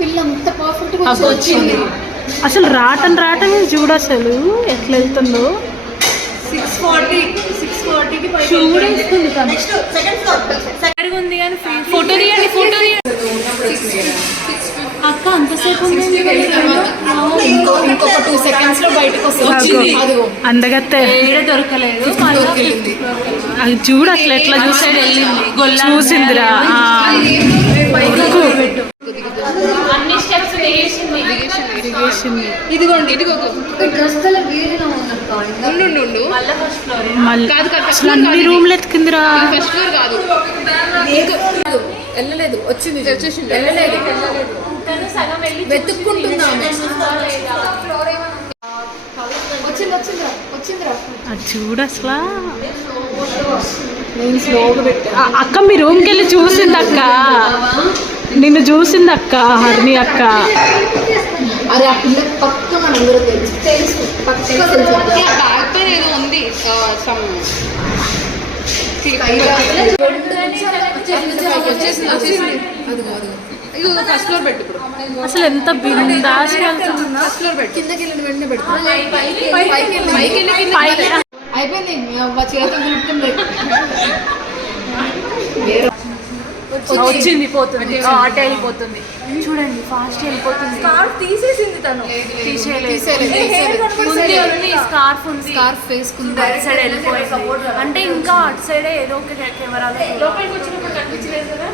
పిల్ల అంత పర్ఫెక్ట్ గా వచ్చింది. అసలు రాటం చూడు అసలు ఎట్లా వెళ్తుందో. 640కి ఉంది కానీ ఫోటో తీయండి అక్క అంతసేపు ఇంకొక 2 seconds లో బయటకు వస్తుంది. అందగత్తే దొరకలేదు. అది చూడు అసలు ఎట్లా చూసాడు వెళ్ళింది చూసిందిరా. అన్ని స్టెప్స్ దిగేసింది. ఇదిగోండి అన్ని రూమ్లు ఎత్తుకుందిరా. ఫస్ట్ ఫ్లోర్ కాదు, వెళ్ళలేదు. వచ్చింది వెళ్ళలేదు. వెతుక్కుంటున్నాము. అది చూడు అసలు. అక్క మీ రూమ్కి వెళ్ళి చూసింది అక్క, నిన్ను చూసింది అక్క, హరిణి అక్క. అరే ఆ పిల్ల పక్క మనందరూ తెలుసు. బ్యాగ్ పైన ఏదో ఉంది. ఫస్ట్ ఫ్లోర్ పెట్టు. ఇప్పుడు అసలు ఎంత బిందాస్ ఫస్ట్ ఫ్లోర్ పెట్టు. కిందకి వెళ్ళిన వెంటనే పెట్టు. అయిపోయింది. చేతులు దులుపుతుంది. వచ్చింది పోతుంది ఆట వెళ్ళిపోతుంది. చూడండి ఫాస్ట్ వెళ్ళిపోతుంది. తీసేసింది తను. స్కార్ఫ్ ఉంది, స్కార్ఫ్ వేసుకుంది. అటు సైడ్ వెళ్ళిపోయింది. అంటే ఇంకా అటు సైడే ఏదో ఒక కెమెరాలో లోపలికి వచ్చినప్పుడు కనిపించలేదు కదా.